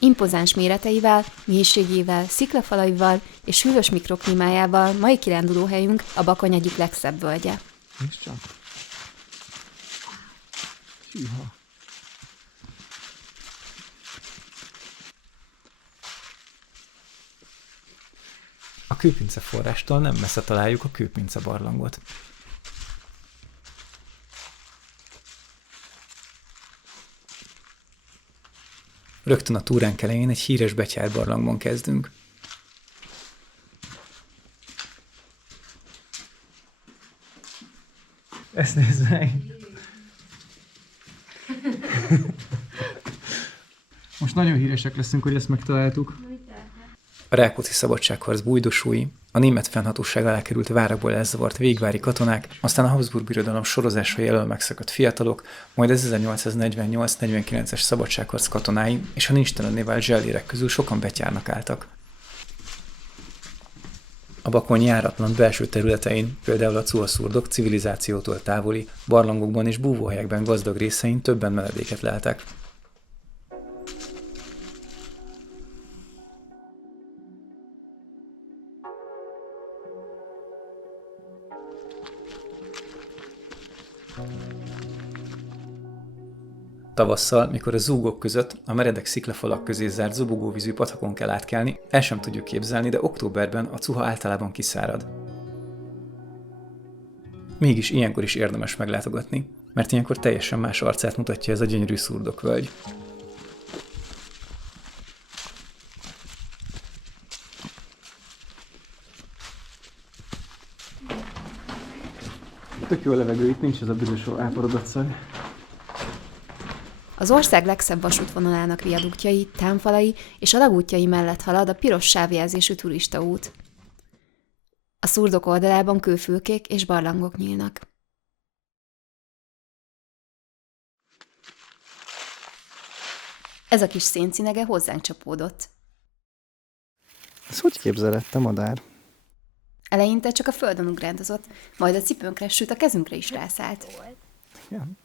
Impozáns méreteivel, mélységével, sziklafalaival és hűvös mikroklímájával mai kirándulóhelyünk a Bakony egyik legszebb völgye. És csak. Hűha. A Kőpince forrástól nem messze találjuk a Kőpince barlangot. Rögtön a túránk elején egy híres betyárbarlangban kezdünk. Ezt nézd meg! Most nagyon híresek leszünk, hogy ezt megtaláltuk. A Rákóczi szabadságharc bújdosói, a német fennhatóság alá került várakból elzavart végvári katonák, aztán a Habsburg Birodalom sorozásra jelöl megszakadt fiatalok, majd az 1848-49-es szabadságharc katonái és a nincstelenné vált zsellérek közül sokan betyárnak álltak. A Bakony járatlan belső területein, például a cuaszurdok civilizációtól távoli, barlangokban és búvóhelyekben gazdag részein többen menedéket leltek. Tavasszal, mikor a zúgok között a meredek sziklafalak közé zárt zobogóvízű patakon kell átkelni, el sem tudjuk képzelni, de októberben a cuha általában kiszárad. Mégis ilyenkor is érdemes meglátogatni, mert ilyenkor teljesen más arcát mutatja ez a gyönyörű szurdokvölgy. Tök jó a levegő, itt nincs ez a büdös elparodott szag. Az ország legszebb vasútvonalának viaduktjai, támfalai és alagútjai mellett halad a piros sávjelzésű turistaút. A szurdok oldalában kőfülkék és barlangok nyílnak. Ez a kis széncinege hozzánk csapódott. Ezt hogy képzeled, te madár? Eleinte csak a földön ugrándozott, majd a cipőnkre, sőt a kezünkre is rászállt. Igen.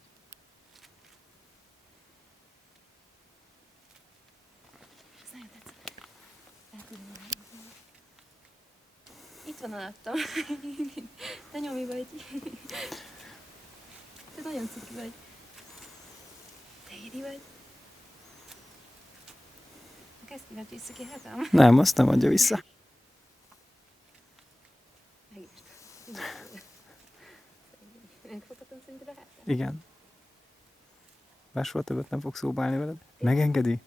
Itt van alattam. Te nyomi vagy. Te nagyon ciki vagy. Te édi vagy. A kesztyűmet visszakérhetem? Nem, azt nem adja vissza. Megfoghatom szerinted a hátán? Igen. Máshol többet nem fog szóba állni veled? Megengedi?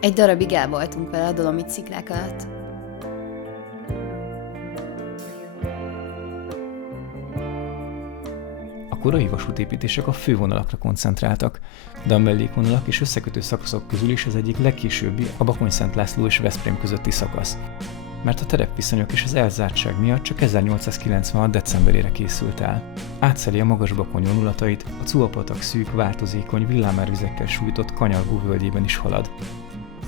Egy darabig el voltunk vele a Dolomit sziklák alatt. A korai vasútépítések a fővonalakra koncentráltak, de a mellékvonalak és összekötő szakaszok közül is az egyik legkésőbbi a Bakony-Szent László és Veszprém közötti szakasz, mert a terepviszonyok és az elzártság miatt csak 1896. decemberére készült el. Átszeli a Magas-Bakony vonulatait, a Cuapatak szűk, változékony, villámárvizekkel sújtott kanyargó völgyében is halad.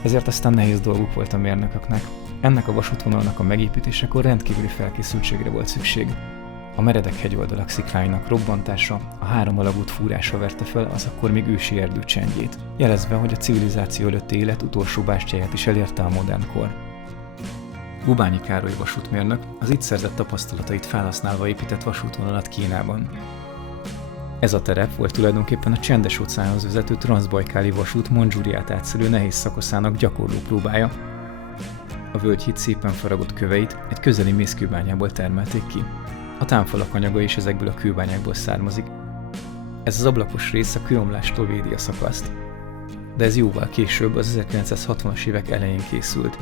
Ezért aztán nehéz dolguk volt a mérnököknek. Ennek a vasútvonalnak a megépítésekor rendkívüli felkészültségre volt szükség. A meredek hegyoldalak szikláinak robbantása, a 3 alagút fúrása verte fel az akkor még ősi erdő csendjét, jelezve, hogy a civilizáció előtti élet utolsó bástyáját is elérte a modern kor. Gubányi Károly vasútmérnök az itt szerzett tapasztalatait felhasználva épített vasútvonalat Kínában. Ez a terep volt tulajdonképpen a Csendes-óceánhoz vezető transzbajkáli vasút Mandzsúriát átszelő nehéz szakaszának gyakorló próbája. A völgyhíd szépen faragott köveit egy közeli mészkőbányából termelték ki. A támfalak anyaga is ezekből a kőbányákból származik. Ez az ablakos rész a kőomlástól védi a szakaszt. De ez jóval később, az 1960-as évek elején készült.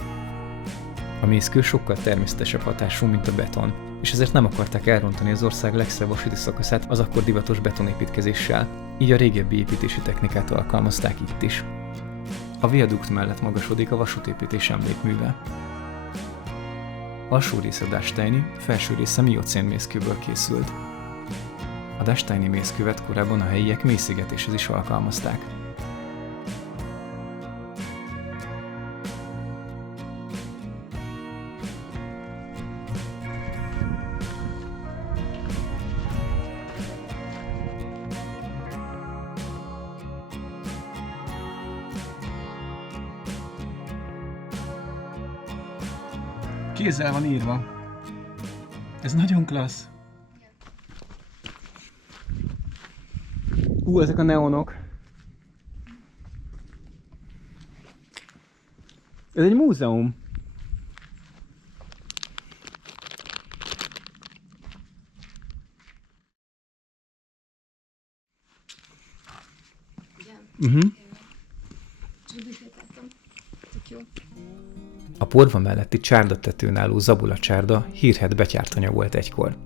A mészkő sokkal természetesebb hatású, mint a beton, és ezért nem akarták elrontani az ország legszebb vasúti szakaszát az akkor divatos betonépítkezéssel, így a régebbi építési technikát alkalmazták itt is. A viadukt mellett magasodik a vasútépítés emlékműve. Alsó része dachsteini, felső része miocén mészkőből készült. A dachsteini mészkövet korábban a helyiek mélyszigetéshez is alkalmazták. Kézzel van írva. Ez nagyon klassz. Ezek a neonok. Ez egy múzeum. A porva melletti csárdatetőn álló Zabula csárda hírhedt betyártanya volt egykor.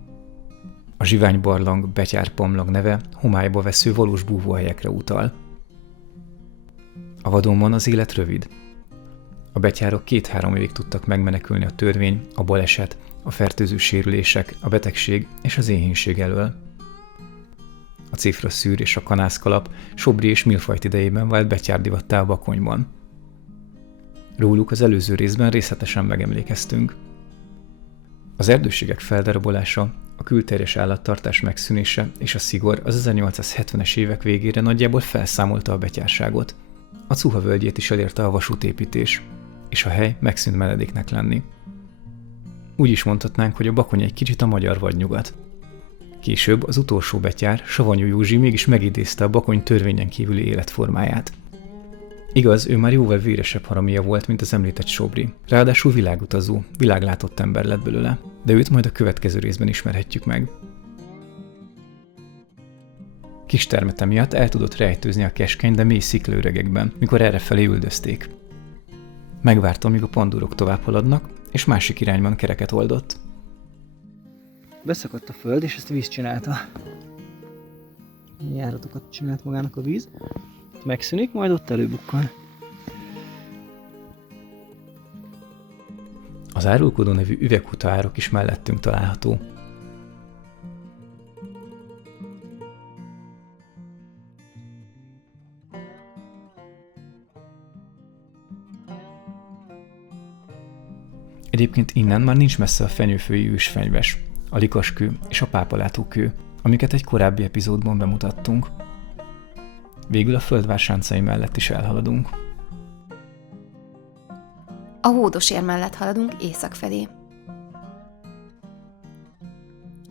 A zsiványbarlang, betyárpamlag neve homályba vesző valós búvóhelyekre utal. A vadonban az élet rövid. A betyárok 2-3 évig tudtak megmenekülni a törvény, a baleset, a fertőző sérülések, a betegség és az éhínség elől. A cifraszűr és a kanászkalap Sobri és Milfajt idejében vált betyárdivattá a Bakonyban. Róluk az előző részben részletesen megemlékeztünk. Az erdőségek feldarabolása, a külterjes állattartás megszűnése és a szigor az 1870-es évek végére nagyjából felszámolta a betyárságot. A Cuha völgyét is elérte a vasútépítés, és a hely megszűnt menedéknek lenni. Úgy is mondhatnánk, hogy a Bakony egy kicsit a magyar vadnyugat. Később az utolsó betyár, Savanyú Józsi mégis megidézte a Bakony törvényen kívüli életformáját. Igaz, ő már jóval véresebb haramija volt, mint az említett Sobri. Ráadásul világutazó, világlátott ember lett belőle, de őt majd a következő részben ismerhetjük meg. Kis termete miatt el tudott rejtőzni a keskeny, de mély sziklaüregekben, mikor errefelé üldözték. Megvárta, amíg a pandúrok tovább haladnak, és másik irányban kereket oldott. Beszakadt a föld, és ezt víz csinálta. Járatokat csinált magának a víz. Megszűnik, majd ott előbukkan. Az Árulkodó nevű üveghutha árok is mellettünk található. Egyébként innen már nincs messze a fenyőfői ősfenyves, a Likaskő és a Pápalátókő, amiket egy korábbi epizódban bemutattunk. Végül a földvár sáncai mellett is elhaladunk. A Hódosér mellett haladunk észak felé.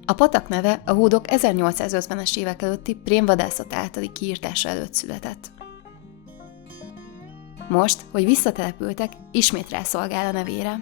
A patak neve a hódok 1850-es évek előtti prémvadászat általi kiírtása előtt született. Most, hogy visszatelepültek, ismét rászolgál a nevére.